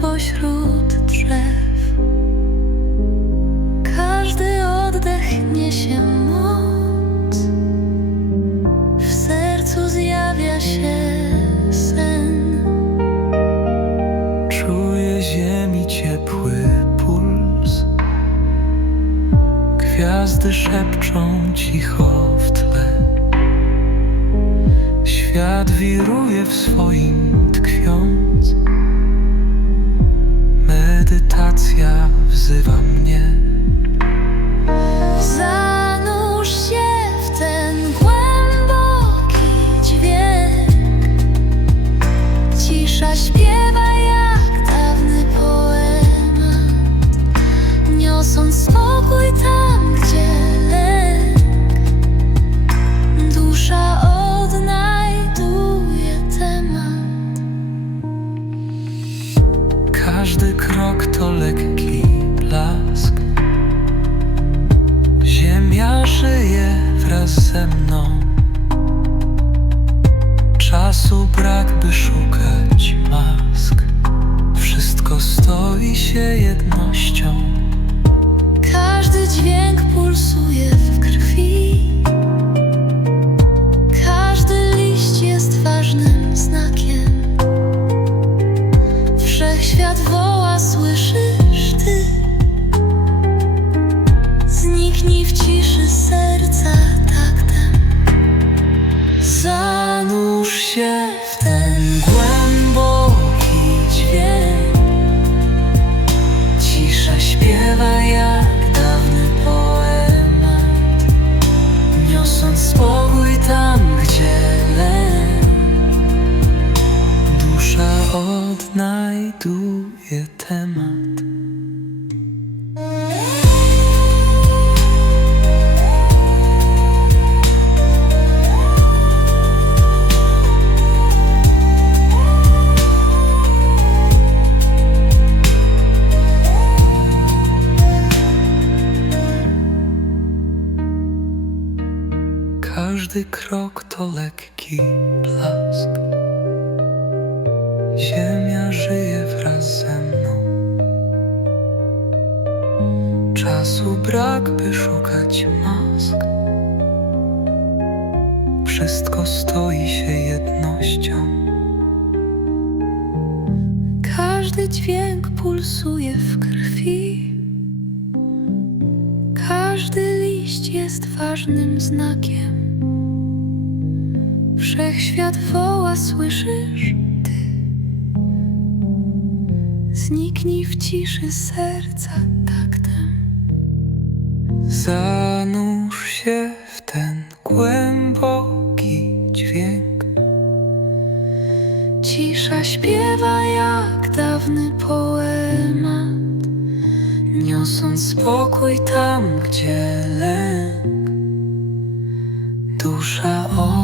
pośród drzew. Każdy oddech niesie moc. W sercu zjawia się sen. Czuję ziemi ciepły puls Gwiazdy szepczą cicho w tle Świat wiruje w swoim tkwiąc Medytacja wzywa mnie Każdy krok to lekki blask. Ziemia żyje wraz ze mną. Czasu brak, by szukać Wszechświat woła, słyszysz ty. Zniknij w ciszy serca taktem. Zanurz Dusza odnajduje temat Każdy krok to lekki blask. Ziemia żyje wraz ze mną. Czasu brak, by szukać mask. Wszystko stoi się jednością. Każdy dźwięk pulsuje w krwi. Każdy liść jest ważnym znakiem. Wszechświat woła, słyszysz. Zniknij w ciszy serca taktem. Zanurz się w ten głęboki dźwięk. Cisza śpiewa jak dawny poemat, Niosąc spokój tam, gdzie lęk Dusza temat